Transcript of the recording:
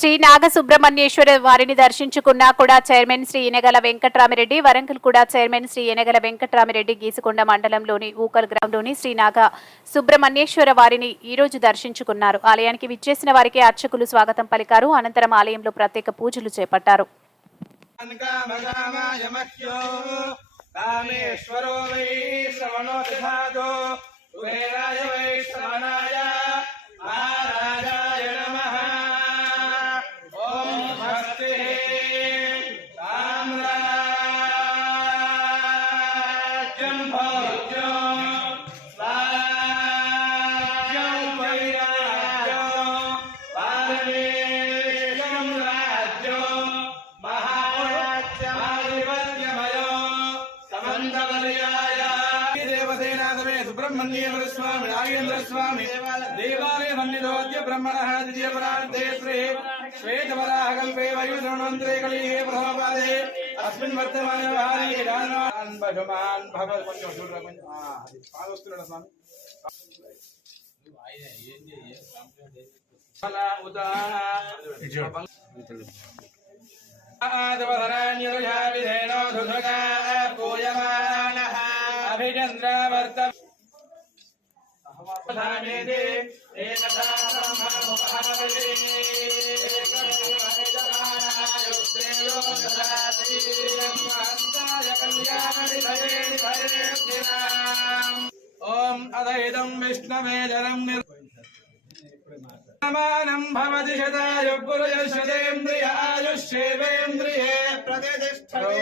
శ్రీ నాగసుబ్రహ్మణ్యేశ్వర వారిని దర్శించుకున్న కూడా చైర్మన్ శ్రీ ఎనగల వెంకట్రామిరెడ్డి వరంగల్ కూడా చైర్మన్ శ్రీ ఎనగల వెంకట్రామిరెడ్డి గీసుకొండ మండలంలోని ఊకల్ గ్రామంలోని శ్రీ నాగ సుబ్రహ్మణ్యేశ్వర వారిని ఈ రోజు దర్శించుకున్నారు. ఆలయానికి విచ్చేసిన వారికి అర్చకులు స్వాగతం పలికారు. అనంతరం ఆలయంలో ప్రత్యేక పూజలు చేపట్టారు. కామేశ్వరో వై శ్రవణో స్వామి నాగేంద్ర స్వామి. దేవాలయ మన్నిధోద్య బ్రహ్మణ ద్వితీయ పరార్థే శ్వేతవరాహ కల్పే వయుధన్వంతరే కలిగే ప్రథమపాదే. అస్మిన్ వర్తమాన వ్యవహారే రాన్ భగవాన్ భగవత్. కొంచెం చూడరా కొంచెం. ఆ, అది బాగా వస్తున్నాడు స్వామి. ఫల అభిచంద్రవర్త ఏకదా ఓం అదైదం విష్ణవేదరం నిర్ సమానం భవతి శతాయు పురుషేంద్రియ ఆయుష్యేంద్రియే ప్రతిష్టతి.